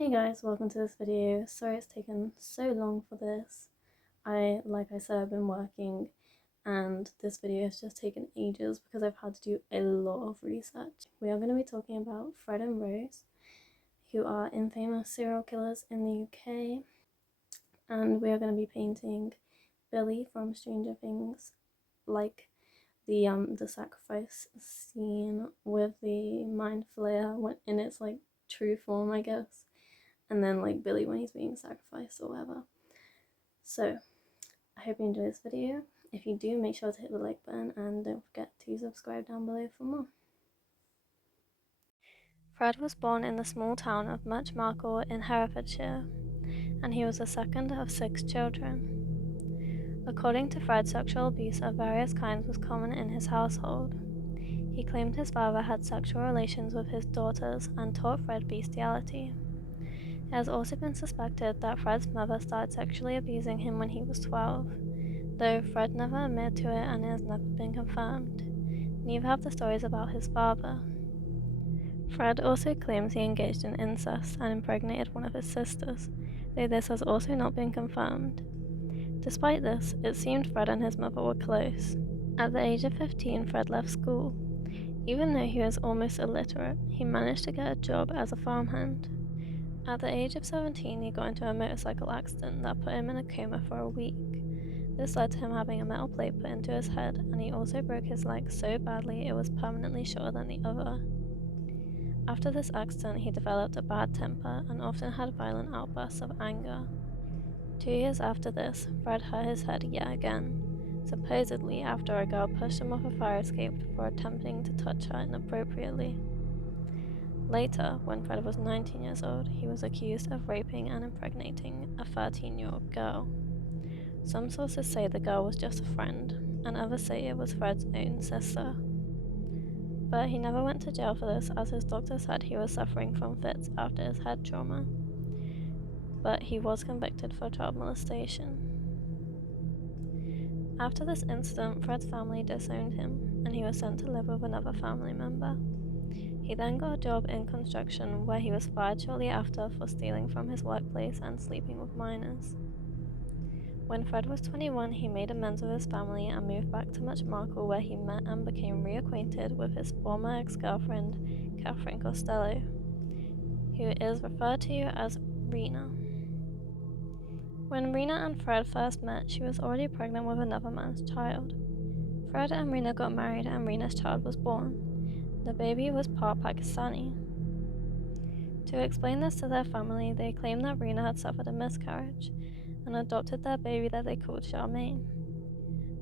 Hey guys, welcome to this video. Sorry it's taken so long for this. Like I said, I've been working and this video has just taken ages because I've had to do a lot of research. We are going to be talking about Fred and Rose, who are infamous serial killers in the UK, and we are going to be painting Billy from Stranger Things, like the sacrifice scene with the mind flayer in its like true form, I guess. And then like Billy when he's being sacrificed or whatever. So I hope you enjoy this video. If you do, make sure to hit the like button and don't forget to subscribe down below for more. Fred was born in the small town of Muchmarcle in Herefordshire, and he was the second of 6 children. According to Fred, sexual abuse of various kinds was common in his household. He claimed his father had sexual relations with his daughters and taught Fred bestiality. It has also been suspected that Fred's mother started sexually abusing him when he was 12, though Fred never admitted to it and it has never been confirmed. Neither have the stories about his father. Fred also claims he engaged in incest and impregnated one of his sisters, though this has also not been confirmed. Despite this, it seemed Fred and his mother were close. At the age of 15, Fred left school. Even though he was almost illiterate, he managed to get a job as a farmhand. At the age of 17, he got into a motorcycle accident that put him in a coma for a week. This led to him having a metal plate put into his head, and he also broke his leg so badly it was permanently shorter than the other. After this accident, he developed a bad temper and often had violent outbursts of anger. 2 years after this, Fred hurt his head yet again, supposedly after a girl pushed him off a fire escape for attempting to touch her inappropriately. Later, when Fred was 19 years old, he was accused of raping and impregnating a 13-year-old girl. Some sources say the girl was just a friend, and others say it was Fred's own sister. But he never went to jail for this, as his doctor said he was suffering from fits after his head trauma. But he was convicted for child molestation. After this incident, Fred's family disowned him, and he was sent to live with another family member. He then got a job in construction, where he was fired shortly after for stealing from his workplace and sleeping with minors. When Fred was 21, he made amends with his family and moved back to Muchmarcle, where he met and became reacquainted with his former ex-girlfriend, Catherine Costello, who is referred to as Rena. When Rena and Fred first met, she was already pregnant with another man's child. Fred and Rena got married and Rena's child was born. The baby was part Pakistani. To explain this to their family, they claimed that Rena had suffered a miscarriage and adopted their baby that they called Charmaine.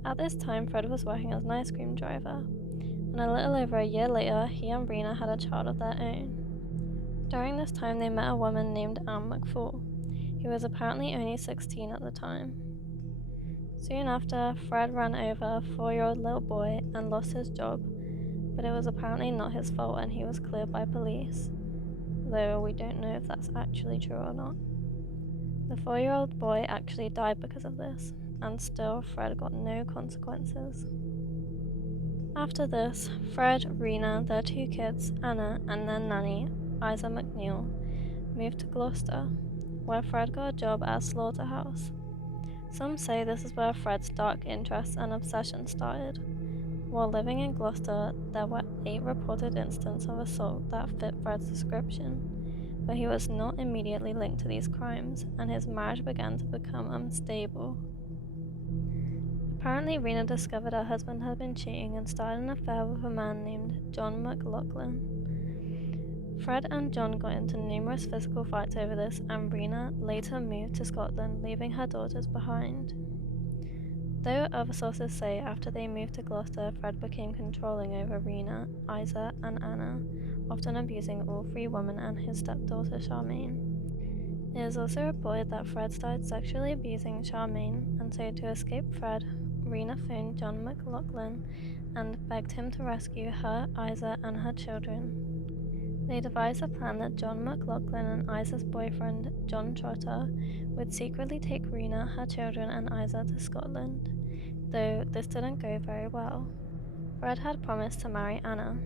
At this time, Fred was working as an ice cream driver, and a little over a year later, he and Rena had a child of their own. During this time, they met a woman named Anne McFall, who was apparently only 16 at the time. Soon after, Fred ran over a 4-year-old little boy and lost his job, but it was apparently not his fault and he was cleared by police, though we don't know if that's actually true or not. The 4-year-old boy actually died because of this, and still Fred got no consequences. After this, Fred, Rena, their 2 kids, Anna, and their nanny, Isa McNeil, moved to Gloucester, where Fred got a job at a slaughterhouse. Some say this is where Fred's dark interests and obsession started. While living in Gloucester, there were 8 reported incidents of assault that fit Fred's description, but he was not immediately linked to these crimes, and his marriage began to become unstable. Apparently, Rena discovered her husband had been cheating and started an affair with a man named John McLaughlin. Fred and John got into numerous physical fights over this, and Rena later moved to Scotland, leaving her daughters behind. Though other sources say after they moved to Gloucester, Fred became controlling over Rena, Isa, and Anna, often abusing all 3 women and his stepdaughter Charmaine. It is also reported that Fred started sexually abusing Charmaine, and so to escape Fred, Rena phoned John McLaughlin and begged him to rescue her, Isa, and her children. They devised a plan that John McLaughlin and Isa's boyfriend, John Trotter, would secretly take Rena, her children, and Isa to Scotland, though this didn't go very well. Fred had promised to marry Anna,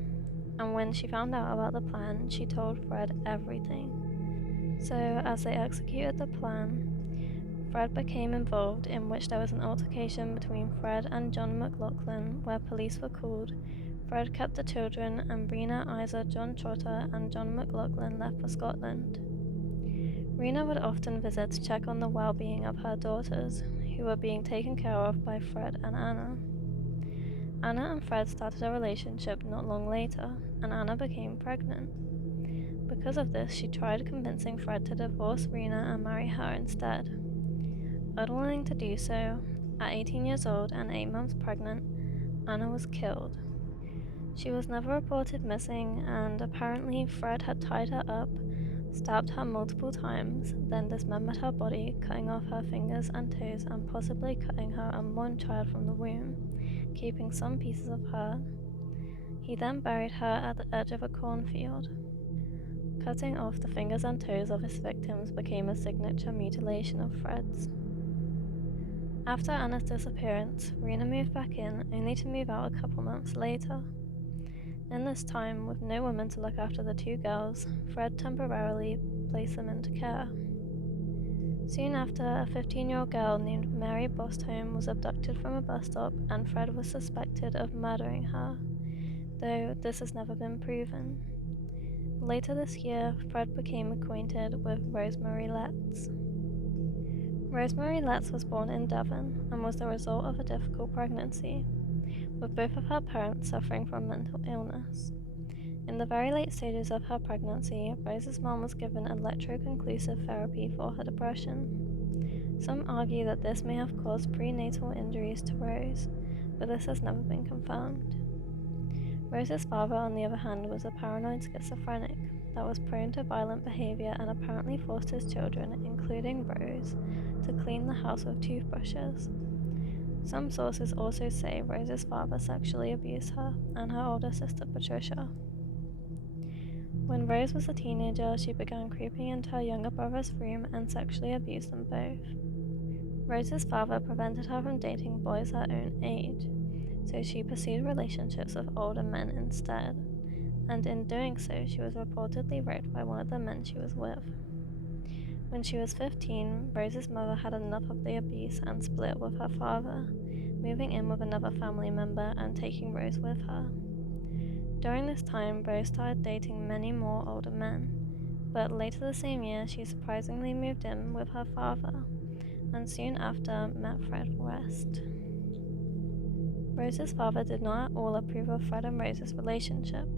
and when she found out about the plan, she told Fred everything. So, as they executed the plan, Fred became involved, in which there was an altercation between Fred and John McLaughlin, where police were called. Fred kept the children, and Rena, Isa, John Trotter, and John McLaughlin left for Scotland. Rena would often visit to check on the well-being of her daughters, who were being taken care of by Fred and Anna. Anna and Fred started a relationship not long later, and Anna became pregnant. Because of this, she tried convincing Fred to divorce Rena and marry her instead. Unwilling to do so, at 18 years old and 8 months pregnant, Anna was killed. She was never reported missing, and apparently Fred had tied her up, stabbed her multiple times, then dismembered her body, cutting off her fingers and toes and possibly cutting her unborn child from the womb, keeping some pieces of her. He then buried her at the edge of a cornfield. Cutting off the fingers and toes of his victims became a signature mutilation of Fred's. After Anna's disappearance, Rena moved back in, only to move out a couple months later. In this time, with no woman to look after the two girls, Fred temporarily placed them into care. Soon after, a 15-year-old girl named Mary Bostholm was abducted from a bus stop, and Fred was suspected of murdering her, though this has never been proven. Later this year, Fred became acquainted with Rosemary Letts. Rosemary Letts was born in Devon and was the result of a difficult pregnancy, with both of her parents suffering from mental illness. In the very late stages of her pregnancy, Rose's mom was given electroconvulsive therapy for her depression. Some argue that this may have caused prenatal injuries to Rose, but this has never been confirmed. Rose's father, on the other hand, was a paranoid schizophrenic that was prone to violent behavior and apparently forced his children, including Rose, to clean the house with toothbrushes. Some sources also say Rose's father sexually abused her and her older sister Patricia. When Rose was a teenager, she began creeping into her younger brother's room and sexually abused them both. Rose's father prevented her from dating boys her own age, so she pursued relationships with older men instead, and in doing so, she was reportedly raped by one of the men she was with. When she was 15, Rose's mother had enough of the abuse and split with her father, moving in with another family member and taking Rose with her. During this time, Rose started dating many more older men, but later the same year, she surprisingly moved in with her father, and soon after met Fred West. Rose's father did not at all approve of Fred and Rose's relationship.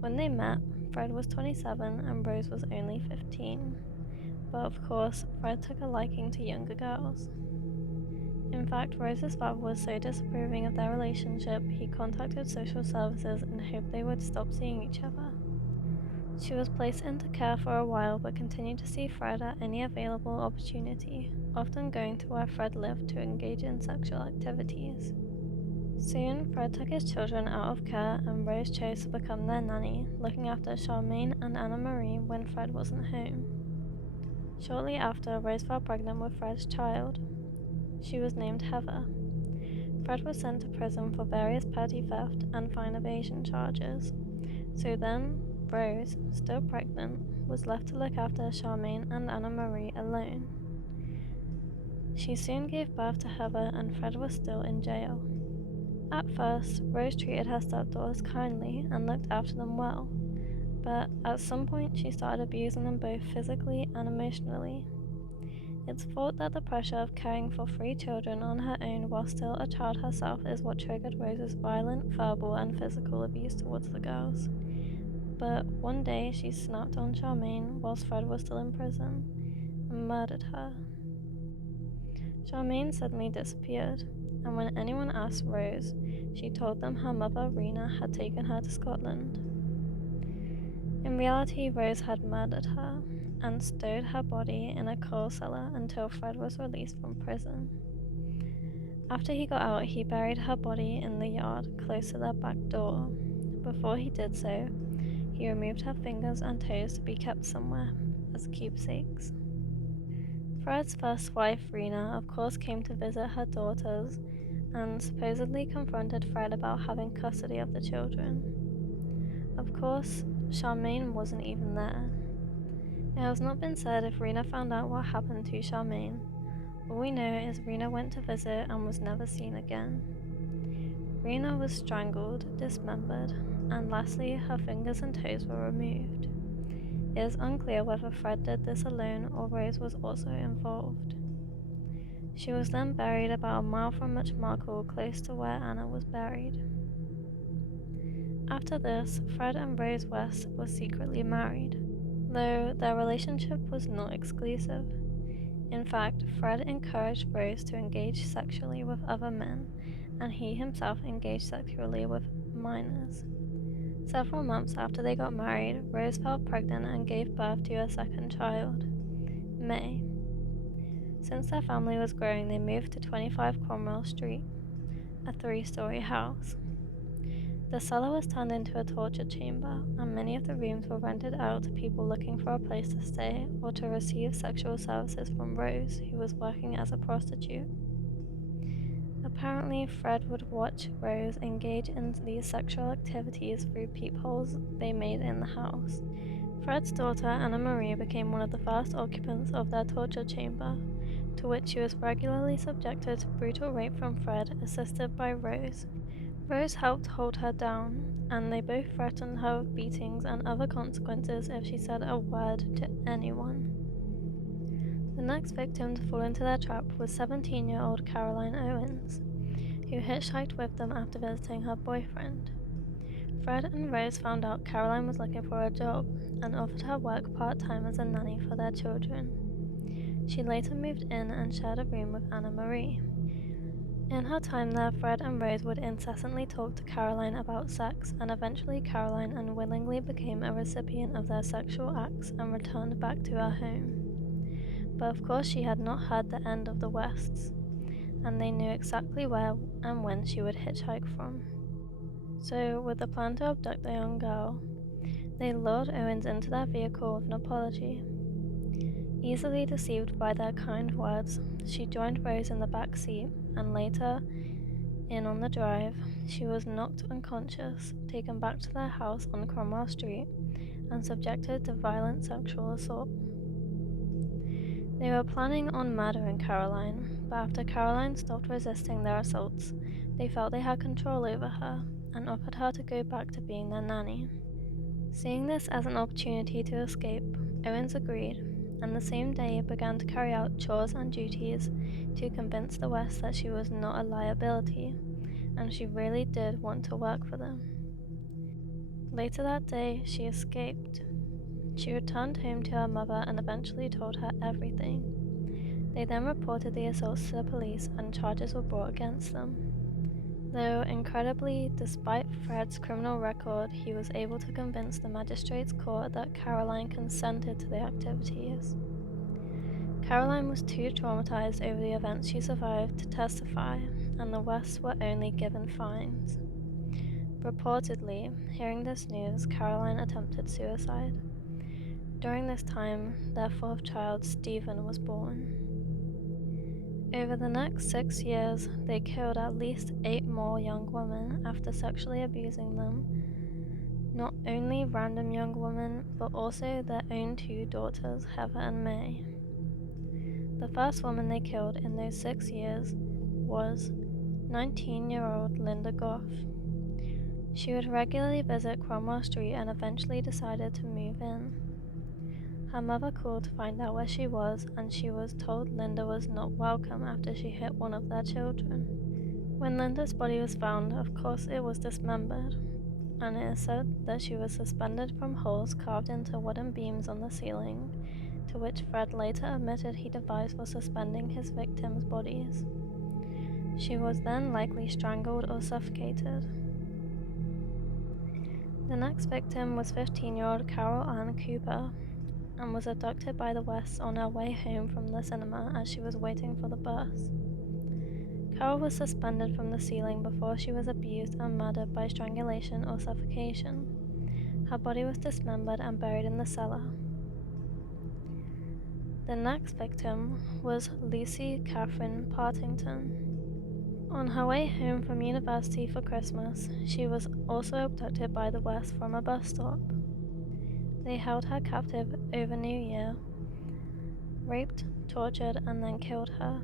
When they met, Fred was 27 and Rose was only 15. But of course, Fred took a liking to younger girls. In fact, Rose's father was so disapproving of their relationship, he contacted social services in hope they would stop seeing each other. She was placed into care for a while but continued to see Fred at any available opportunity, often going to where Fred lived to engage in sexual activities. Soon, Fred took his children out of care and Rose chose to become their nanny, looking after Charmaine and Anna Marie when Fred wasn't home. Shortly after, Rose fell pregnant with Fred's child. She was named Heather. Fred was sent to prison for various petty theft and fine evasion charges. So then, Rose, still pregnant, was left to look after Charmaine and Anna Marie alone. She soon gave birth to Heather and Fred was still in jail. At first, Rose treated her stepdaughters kindly and looked after them well, but at some point she started abusing them both physically and emotionally. It's thought that the pressure of caring for 3 children on her own while still a child herself is what triggered Rose's violent, verbal, and physical abuse towards the girls. But one day she snapped on Charmaine whilst Fred was still in prison and murdered her. Charmaine suddenly disappeared, and when anyone asked Rose, she told them her mother, Rena, had taken her to Scotland. In reality, Rose had murdered her and stowed her body in a coal cellar until Fred was released from prison. After he got out, he buried her body in the yard close to their back door. Before he did so, he removed her fingers and toes to be kept somewhere as keepsakes. Fred's first wife, Rena, of course came to visit her daughters and supposedly confronted Fred about having custody of the children. Of course, Charmaine wasn't even there. It has not been said if Rena found out what happened to Charmaine. All we know is Rena went to visit and was never seen again. Rena was strangled, dismembered, and lastly, her fingers and toes were removed. It is unclear whether Fred did this alone or Rose was also involved. She was then buried about a mile from Muchmarkle, close to where Anna was buried. After this, Fred and Rose West were secretly married, though their relationship was not exclusive. In fact, Fred encouraged Rose to engage sexually with other men, and he himself engaged sexually with minors. Several months after they got married, Rose fell pregnant and gave birth to a second child, May. Since their family was growing, they moved to 25 Cromwell Street, a 3-story house. The cellar was turned into a torture chamber, and many of the rooms were rented out to people looking for a place to stay or to receive sexual services from Rose, who was working as a prostitute. Apparently, Fred would watch Rose engage in these sexual activities through peepholes they made in the house. Fred's daughter, Anna Marie, became one of the first occupants of their torture chamber, to which she was regularly subjected to brutal rape from Fred, assisted by Rose. Rose helped hold her down, and they both threatened her with beatings and other consequences if she said a word to anyone. The next victim to fall into their trap was 17-year-old Caroline Owens, who hitchhiked with them after visiting her boyfriend. Fred and Rose found out Caroline was looking for a job and offered her work part-time as a nanny for their children. She later moved in and shared a room with Anna Marie. In her time there, Fred and Rose would incessantly talk to Caroline about sex, and eventually Caroline unwillingly became a recipient of their sexual acts and returned back to her home. But of course she had not heard the end of the Wests, and they knew exactly where and when she would hitchhike from. So, with the plan to abduct the young girl, they lured Owens into their vehicle with an apology. Easily deceived by their kind words, she joined Rose in the back seat, and later, in on the drive, she was knocked unconscious, taken back to their house on Cromwell Street, and subjected to violent sexual assault. They were planning on murdering Caroline, but after Caroline stopped resisting their assaults, they felt they had control over her, and offered her to go back to being their nanny. Seeing this as an opportunity to escape, Owens agreed, and the same day began to carry out chores and duties to convince the Wests that she was not a liability, and she really did want to work for them. Later that day, she escaped. She returned home to her mother and eventually told her everything. They then reported the assaults to the police and charges were brought against them. Though, incredibly, despite Fred's criminal record, he was able to convince the magistrate's court that Caroline consented to the activities. Caroline was too traumatized over the events she survived to testify, and the Wests were only given fines. Reportedly, hearing this news, Caroline attempted suicide. During this time, their fourth child, Stephen, was born. Over the next 6 years, they killed at least 8 more young women after sexually abusing them. Not only random young women, but also their own 2 daughters, Heather and May. The first woman they killed in those 6 years was 19-year-old Lynda Gough. She would regularly visit Cromwell Street and eventually decided to move in. Her mother called to find out where she was, and she was told Lynda was not welcome after she hit one of their children. When Lynda's body was found, of course it was dismembered, and it is said that she was suspended from holes carved into wooden beams on the ceiling, to which Fred later admitted he devised for suspending his victims' bodies. She was then likely strangled or suffocated. The next victim was 15-year-old Carol Ann Cooper, and was abducted by the Wests on her way home from the cinema as she was waiting for the bus. Carol was suspended from the ceiling before she was abused and murdered by strangulation or suffocation. Her body was dismembered and buried in the cellar. The next victim was Lucy Catherine Partington. On her way home from university for Christmas, she was also abducted by the Wests from a bus stop. They held her captive over New Year, raped, tortured, and then killed her.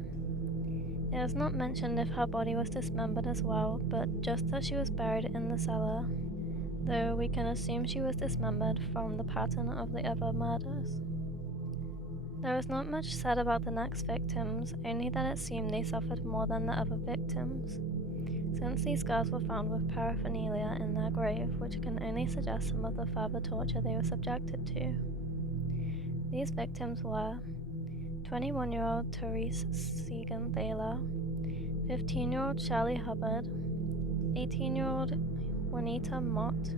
It is not mentioned if her body was dismembered as well, but just that she was buried in the cellar, though we can assume she was dismembered from the pattern of the other murders. There is not much said about the next victims, only that it seemed they suffered more than the other victims, since these girls were found with paraphernalia in their grave, which can only suggest some of the further torture they were subjected to. These victims were 21-year-old Therese Siegenthaler, 15-year-old Shirley Hubbard, 18-year-old Juanita Mott,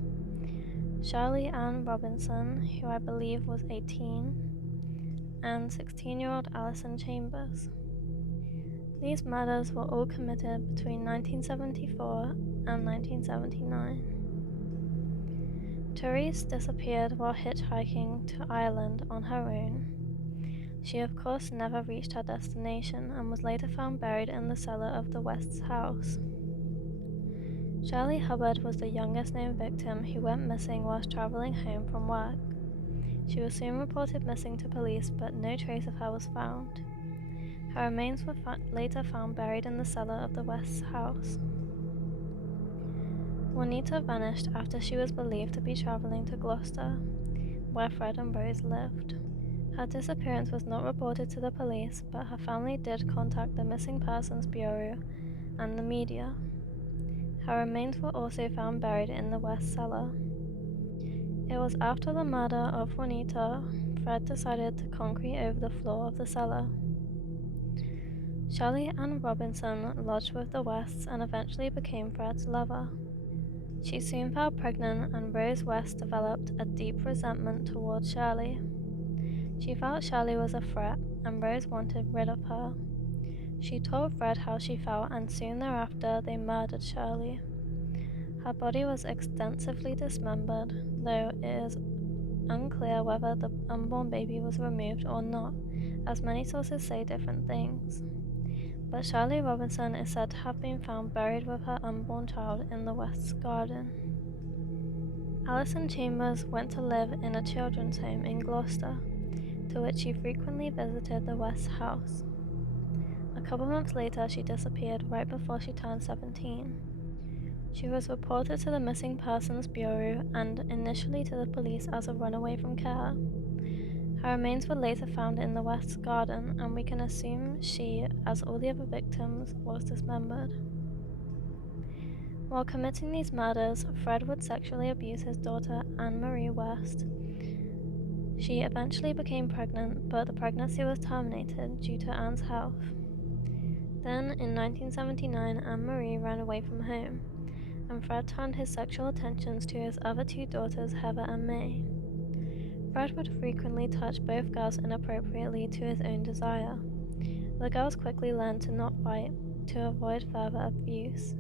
Shirley Ann Robinson, who I believe was 18, and 16-year-old Alison Chambers. These murders were all committed between 1974 and 1979. Therese disappeared while hitchhiking to Ireland on her own. She of course never reached her destination and was later found buried in the cellar of the West's house. Shirley Hubbard was the youngest known victim who went missing whilst travelling home from work. She was soon reported missing to police, but no trace of her was found. Her remains were later found buried in the cellar of the West's house. Juanita vanished after she was believed to be travelling to Gloucester, where Fred and Rose lived. Her disappearance was not reported to the police, but her family did contact the Missing Persons Bureau and the media. Her remains were also found buried in the West cellar. It was after the murder of Juanita, Fred decided to concrete over the floor of the cellar. Shirley Ann Robinson lodged with the Wests and eventually became Fred's lover. She soon fell pregnant, and Rose West developed a deep resentment towards Shirley. She felt Shirley was a threat, and Rose wanted rid of her. She told Fred how she felt, and soon thereafter they murdered Shirley. Her body was extensively dismembered, though it is unclear whether the unborn baby was removed or not, as many sources say different things. But Shirley Robinson is said to have been found buried with her unborn child in the West's garden. Alison Chambers went to live in a children's home in Gloucester, to which she frequently visited the West's house. A couple months later, she disappeared right before she turned 17. She was reported to the Missing Persons Bureau and initially to the police as a runaway from care. Her remains were later found in the West's garden, and we can assume she, as all the other victims, was dismembered. While committing these murders, Fred would sexually abuse his daughter Anne-Marie West. She eventually became pregnant, but the pregnancy was terminated due to Anne's health. Then, in 1979, Anne-Marie ran away from home, and Fred turned his sexual attentions to his other two daughters, Heather and May. Fred would frequently touch both girls inappropriately to his own desire. The girls quickly learned to not fight, to avoid further abuse.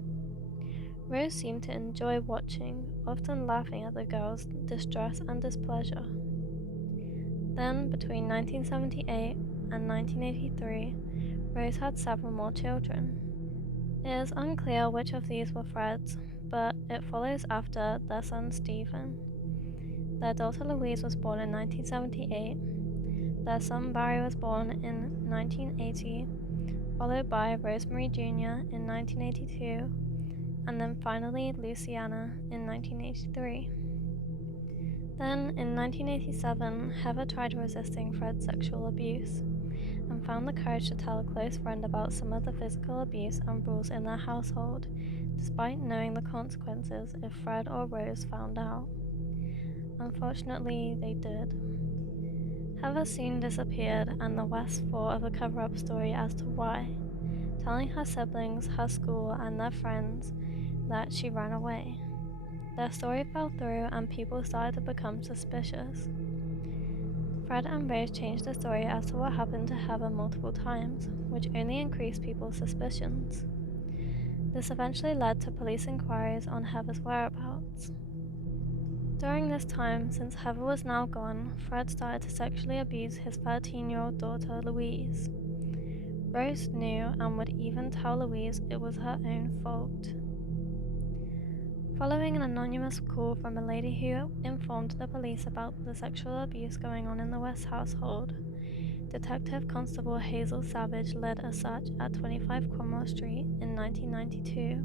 Rose seemed to enjoy watching, often laughing at the girls' distress and displeasure. Then, between 1978 and 1983, Rose had several more children. It is unclear which of these were Fred's, but it follows after their son Stephen. Their daughter Louise was born in 1978, their son Barry was born in 1980, followed by Rosemary Jr. in 1982, and then finally Luciana in 1983. Then, in 1987, Heather tried resisting Fred's sexual abuse, and found the courage to tell a close friend about some of the physical abuse and rules in their household, despite knowing the consequences if Fred or Rose found out. Unfortunately, they did. Heather soon disappeared, and the West thought of a cover-up story as to why, telling her siblings, her school, and their friends that she ran away. Their story fell through, and people started to become suspicious. Fred and Rose changed the story as to what happened to Heather multiple times, which only increased people's suspicions. This eventually led to police inquiries on Heather's whereabouts. During this time, since Heather was now gone, Fred started to sexually abuse his 13-year-old daughter Louise. Rose knew and would even tell Louise it was her own fault. Following an anonymous call from a lady who informed the police about the sexual abuse going on in the West household, Detective Constable Hazel Savage led a search at 25 Cromwell Street in 1992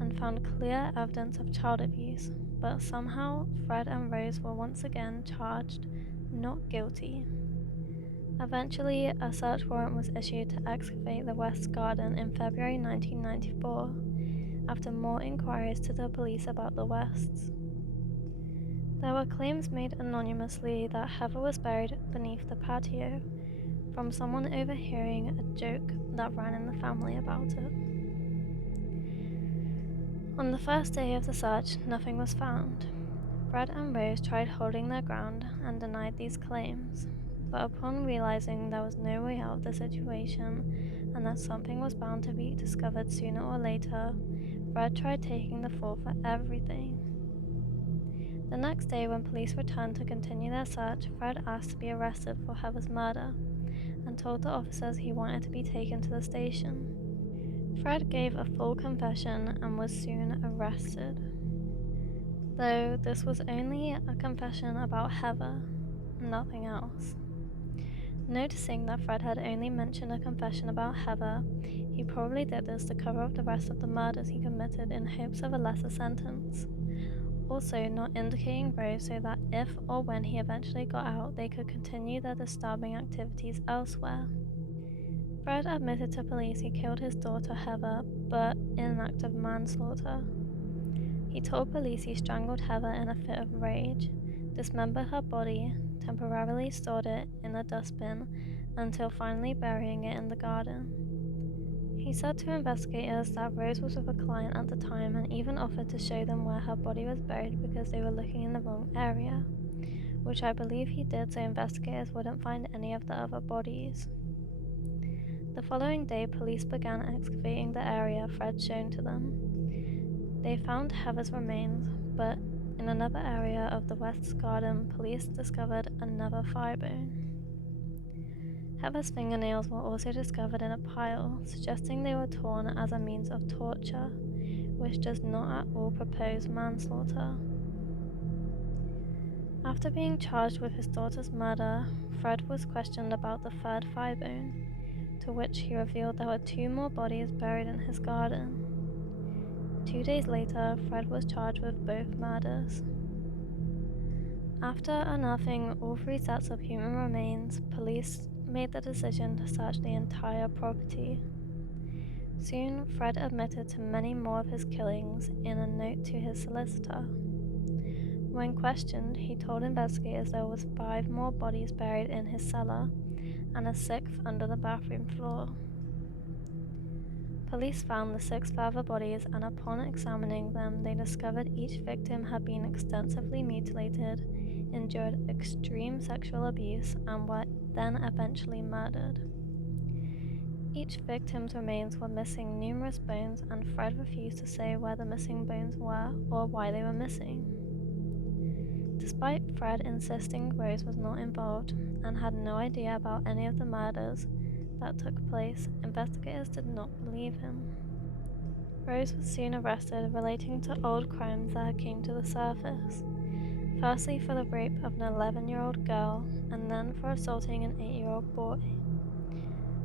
and found clear evidence of child abuse, but somehow Fred and Rose were once again charged not guilty. Eventually, a search warrant was issued to excavate the West garden in February 1994, after more inquiries to the police about the Wests. There were claims made anonymously that Heather was buried beneath the patio, from someone overhearing a joke that ran in the family about it. On the first day of the search, nothing was found. Fred and Rose tried holding their ground and denied these claims, but upon realizing there was no way out of the situation and that something was bound to be discovered sooner or later, Fred tried taking the fall for everything. The next day, when police returned to continue their search, Fred asked to be arrested for Heather's murder and told the officers he wanted to be taken to the station. Fred gave a full confession and was soon arrested, though this was only a confession about Heather, nothing else. Noticing that Fred had only mentioned a confession about Heather, he probably did this to cover up the rest of the murders he committed in hopes of a lesser sentence, also not indicating Rose so that if or when he eventually got out, they could continue their disturbing activities elsewhere. Fred admitted to police he killed his daughter Heather, but in an act of manslaughter. He told police he strangled Heather in a fit of rage, dismembered her body, temporarily stored it in a dustbin, until finally burying it in the garden. He said to investigators that Rose was with a client at the time and even offered to show them where her body was buried because they were looking in the wrong area, which I believe he did so investigators wouldn't find any of the other bodies. The following day, police began excavating the area Fred shown to them. They found Heather's remains, but in another area of the West garden, police discovered another thigh bone. Heather's fingernails were also discovered in a pile, suggesting they were torn as a means of torture, which does not at all propose manslaughter. After being charged with his daughter's murder, Fred was questioned about the third thigh bone, to which he revealed there were 2 more bodies buried in his garden. 2 days later, Fred was charged with both murders. After unearthing all 3 sets of human remains, police made the decision to search the entire property. Soon, Fred admitted to many more of his killings in a note to his solicitor. When questioned, he told investigators there was 5 more bodies buried in his cellar and a 6th under the bathroom floor. Police found the 6 further bodies, and upon examining them, they discovered each victim had been extensively mutilated, endured extreme sexual abuse, and were then eventually murdered. Each victim's remains were missing numerous bones, and Fred refused to say where the missing bones were or why they were missing. Despite Fred insisting Rose was not involved and had no idea about any of the murders that took place, investigators did not believe him. Rose was soon arrested relating to old crimes that came to the surface, firstly for the rape of an 11-year-old girl and then for assaulting an 8-year-old boy.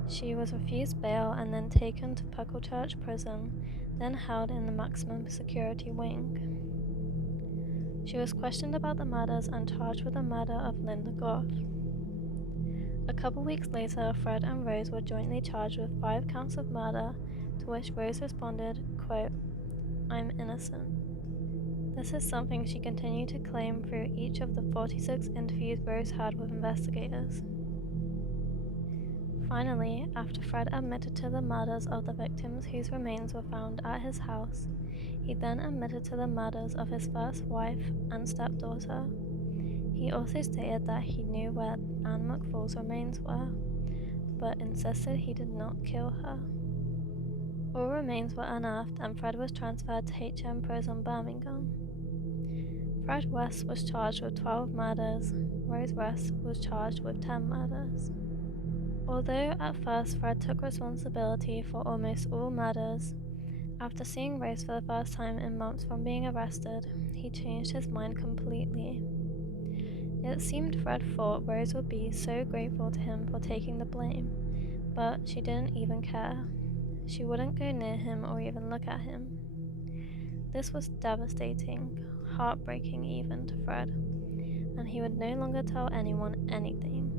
She was refused bail and then taken to Pucklechurch Prison, then held in the maximum security wing. She was questioned about the murders and charged with the murder of Lynda Gough. A couple weeks later, Fred and Rose were jointly charged with 5 counts of murder, to which Rose responded, quote, "I'm innocent." This is something she continued to claim through each of the 46 interviews Rose had with investigators. Finally, after Fred admitted to the murders of the victims whose remains were found at his house, he then admitted to the murders of his first wife and stepdaughter. He also stated that he knew where Anne McFall's remains were, but insisted he did not kill her. All remains were unearthed and Fred was transferred to HM Prison Birmingham. Fred West was charged with 12 murders, Rose West was charged with 10 murders. Although at first Fred took responsibility for almost all murders, After seeing Rose for the first time in months from being arrested, he changed his mind completely. It seemed Fred thought Rose would be so grateful to him for taking the blame, but she didn't even care. She wouldn't go near him or even look at him. This was devastating, heartbreaking even to Fred, and he would no longer tell anyone anything.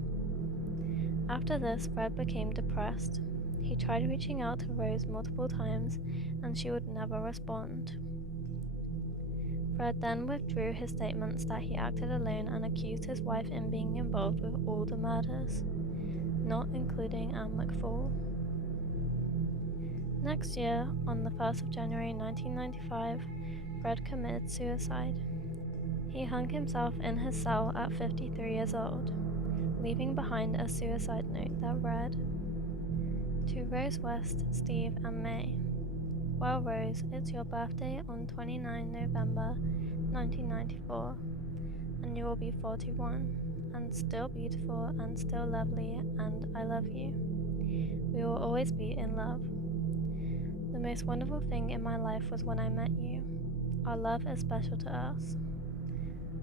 After this, Fred became depressed. He tried reaching out to Rose multiple times, and she would never respond. Fred then withdrew his statements that he acted alone and accused his wife in being involved with all the murders, not including Anne McFall. Next year, on the 1st of January 1995, Fred committed suicide. He hung himself in his cell at 53 years old, leaving behind a suicide note that read, "To Rose West, Steve and May. Well, Rose, it's your birthday on 29 November 1994, and you will be 41, and still beautiful and still lovely, and I love you. We will always be in love. The most wonderful thing in my life was when I met you. Our love is special to us.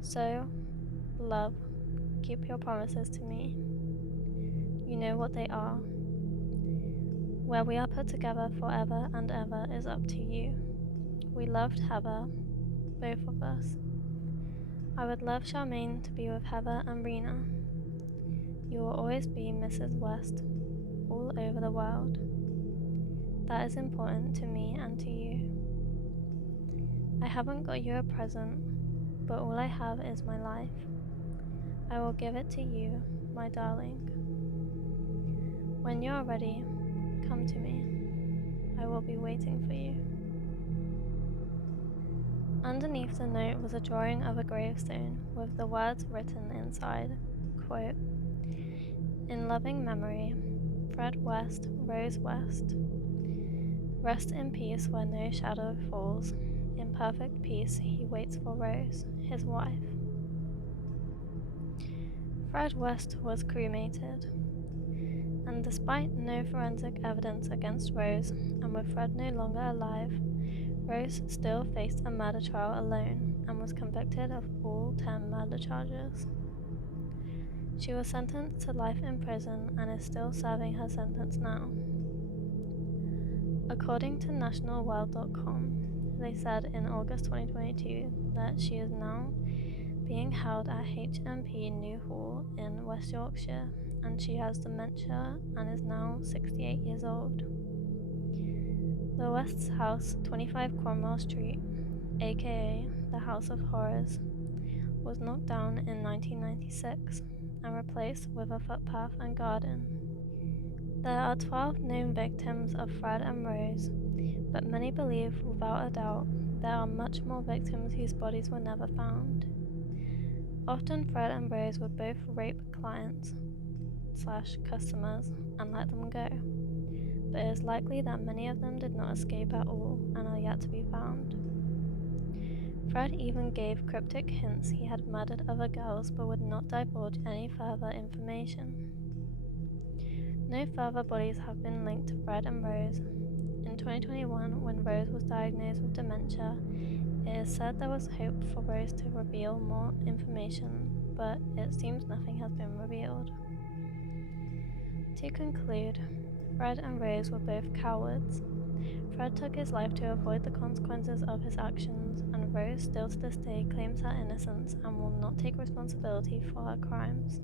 So, love, keep your promises to me. You know what they are. Where we are put together forever and ever is up to you. We loved Heather, both of us. I would love Charmaine to be with Heather and Rena. You will always be Mrs. West, all over the world. That is important to me and to you. I haven't got you a present, but all I have is my life. I will give it to you, my darling. When you are ready, come to me. I will be waiting for you." Underneath the note was a drawing of a gravestone with the words written inside, quote, "In loving memory, Fred West, Rose West. Rest in peace where no shadow falls. In perfect peace he waits for Rose, his wife." Fred West was cremated, and despite no forensic evidence against Rose, and with Fred no longer alive, Rose still faced a murder trial alone and was convicted of all 10 murder charges. She was sentenced to life in prison and is still serving her sentence now. According to nationalworld.com, they said in August 2022 that she is now being held at HMP New Hall in West Yorkshire, and she has dementia and is now 68 years old. The West's house, 25 Cromwell Street, aka the House of Horrors, was knocked down in 1996 and replaced with a footpath and garden. There are 12 known victims of Fred and Rose, but many believe without a doubt there are much more victims whose bodies were never found. Often Fred and Rose would both rape clients/customers and let them go, but it is likely that many of them did not escape at all and are yet to be found. Fred even gave cryptic hints he had murdered other girls but would not divulge any further information. No further bodies have been linked to Fred and Rose. In 2021, when Rose was diagnosed with dementia, it is said there was hope for Rose to reveal more information, but it seems nothing has been revealed. To conclude, Fred and Rose were both cowards. Fred took his life to avoid the consequences of his actions, and Rose still to this day claims her innocence and will not take responsibility for her crimes.